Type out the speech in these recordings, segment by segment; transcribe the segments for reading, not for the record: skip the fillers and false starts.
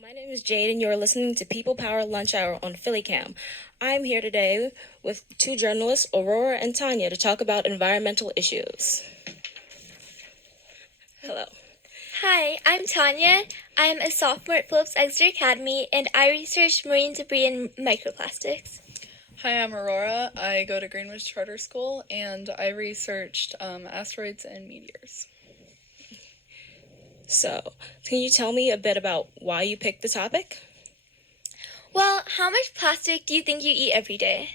My name is Jade, and you're listening to People Power Lunch Hour on PhillyCam. I'm here today with two journalists, Aurora and Tanya, to talk about environmental issues. Hello. Hi, I'm Tanya. I'm a sophomore at Phillips Exeter Academy, and I research marine debris and microplastics. Hi, I'm Aurora. I go to Greenwich Charter School, and I researched asteroids and meteors. So, can you tell me a bit about why you picked the topic? Well, how much plastic do you think you eat every day?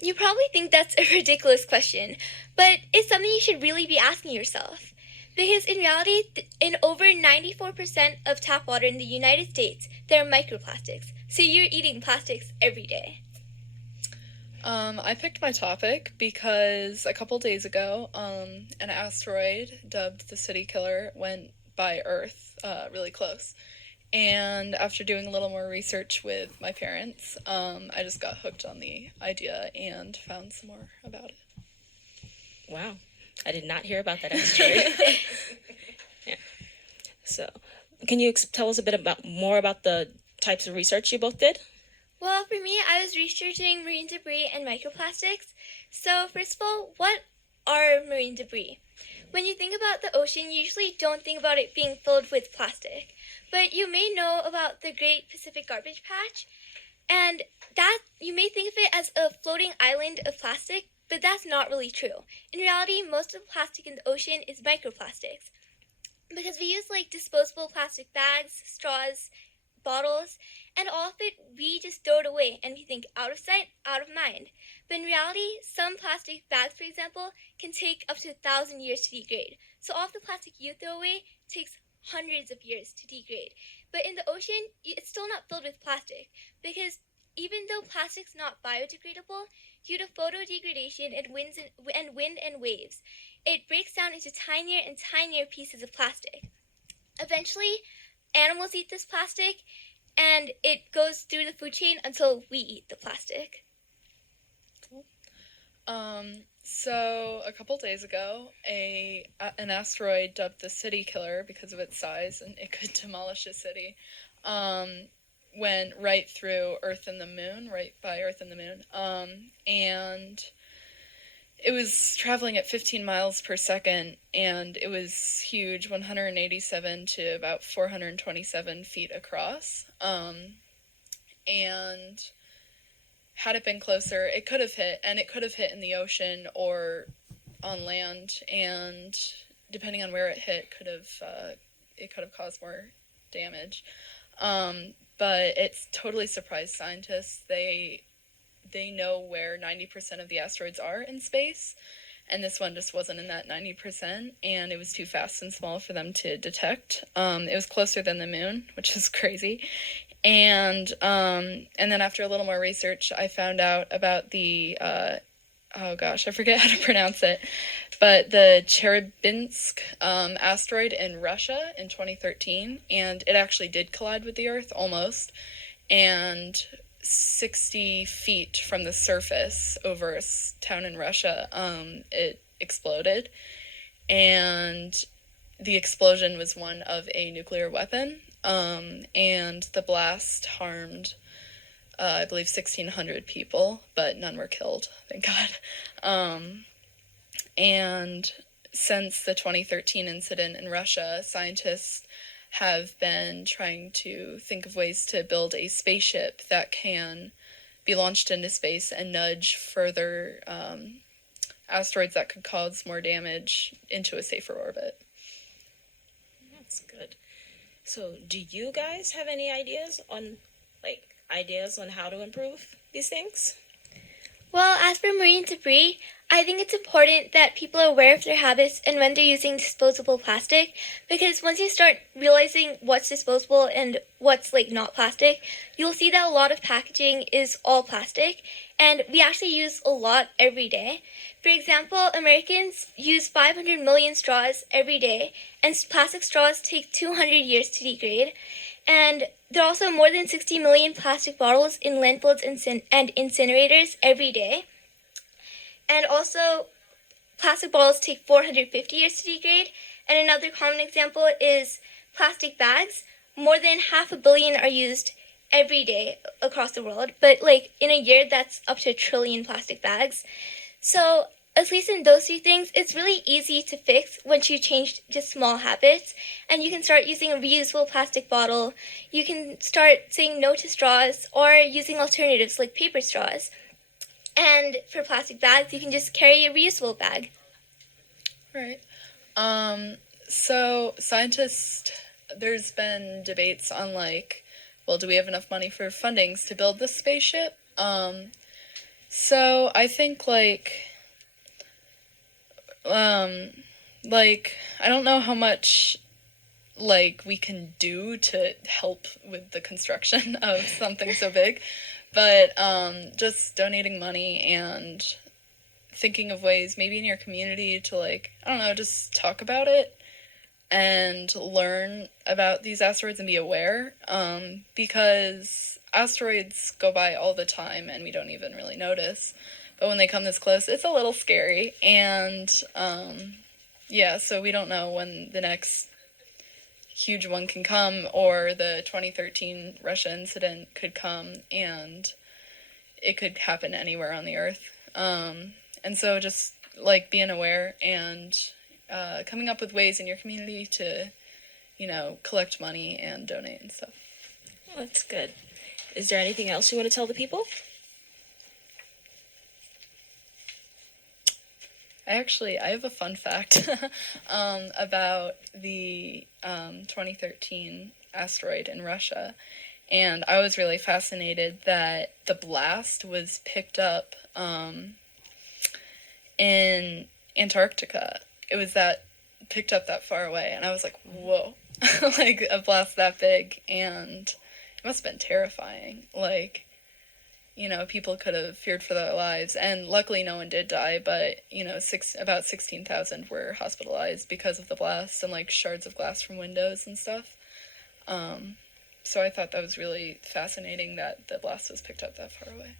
You probably think that's a ridiculous question, but it's something you should really be asking yourself. Because in reality, in over 94% of tap water in the United States, there are microplastics. So you're eating plastics every day. I picked my topic because a couple days ago, an asteroid dubbed the City Killer went by Earth really close. And after doing a little more research with my parents, I just got hooked on the idea and found some more about it. Wow, I did not hear about that asteroid. Yeah. So, can you tell us a bit more about the types of research you both did? Well, for me, I was researching marine debris and microplastics. So, first of all, what are marine debris? When you think about the ocean, you usually don't think about it being filled with plastic. But you may know about the Great Pacific Garbage Patch, and that you may think of it as a floating island of plastic, but that's not really true. In reality, most of the plastic in the ocean is microplastics. Because we use disposable plastic bags, straws, bottles, and all of it we just throw it away and we think out of sight, out of mind. But in reality, some plastic bags, for example, can take up to 1,000 years to degrade. So all of the plastic you throw away takes hundreds of years to degrade. But in the ocean, it's still not filled with plastic because even though plastic's not biodegradable, due to photodegradation and wind and waves, it breaks down into tinier and tinier pieces of plastic. Eventually, animals eat this plastic, and it goes through the food chain until we eat the plastic. Cool. So a couple days ago, an asteroid dubbed the City Killer because of its size and it could demolish a city, went right through Earth and the Moon, right by Earth and the Moon, and it was traveling at 15 miles per second, and it was huge, 187 to about 427 feet across. And had it been closer, it could have hit, and it could have hit in the ocean or on land, and depending on where it hit, it could have caused more damage. But it's totally surprised scientists. They know where 90% of the asteroids are in space, and this one just wasn't in that 90%, and it was too fast and small for them to detect. It was closer than the moon, which is crazy. And then after a little more research, I found out about the, I forget how to pronounce it, but the Chelyabinsk asteroid in Russia in 2013, and it actually did collide with the Earth, almost, and 60 feet from the surface over a town in Russia, it exploded, and the explosion was one of a nuclear weapon, and the blast harmed, I believe, 1,600 people, but none were killed, thank God. And since the 2013 incident in Russia, scientists have been trying to think of ways to build a spaceship that can be launched into space and nudge further asteroids that could cause more damage into a safer orbit. That's good. So, do you guys have any ideas on how to improve these things? Well, as for marine debris, I think it's important that people are aware of their habits and when they're using disposable plastic, because once you start realizing what's disposable and what's not plastic, you'll see that a lot of packaging is all plastic, and we actually use a lot every day. For example, Americans use 500 million straws every day, and plastic straws take 200 years to degrade. And there are also more than 60 million plastic bottles in landfills and incinerators every day. And also, plastic bottles take 450 years to degrade. And another common example is plastic bags. more than 500 million are used every day across the world, but like in a year that's up to 1 trillion plastic bags. So at least in those two things, it's really easy to fix once you change just small habits. And you can start using a reusable plastic bottle. You can start saying no to straws or using alternatives like paper straws. And for plastic bags, you can just carry a reusable bag. Right. So scientists, there's been debates on like, well, do we have enough money for fundings to build this spaceship? So I think I don't know how much like we can do to help with the construction of something so big, but just donating money and thinking of ways maybe in your community to like, I don't know, just talk about it and learn about these asteroids and be aware, because asteroids go by all the time and we don't even really notice, but when they come this close it's a little scary. And yeah, so we don't know when the next huge one can come, or the 2013 Russia incident could come, and it could happen anywhere on the earth. And so just like being aware and coming up with ways in your community to, collect money and donate and stuff. Well, that's good. Is there anything else you want to tell the people? I have a fun fact about the 2013 asteroid in Russia. And I was really fascinated that the blast was picked up in Antarctica. It was picked up that far away, and I was like, whoa, like a blast that big, and it must have been terrifying. Like, people could have feared for their lives, and luckily no one did die, but, about 16,000 were hospitalized because of the blast and, like, shards of glass from windows and stuff. So I thought that was really fascinating that the blast was picked up that far away.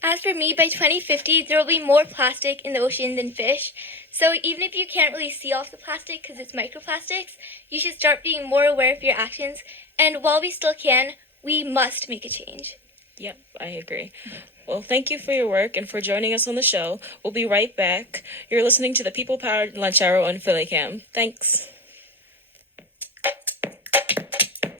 As for me, by 2050, there will be more plastic in the ocean than fish. So even if you can't really see off the plastic because it's microplastics, you should start being more aware of your actions. And while we still can, we must make a change. Yep, I agree. Well, thank you for your work and for joining us on the show. We'll be right back. You're listening to the People Powered Lunch Hour on PhillyCam. Thanks.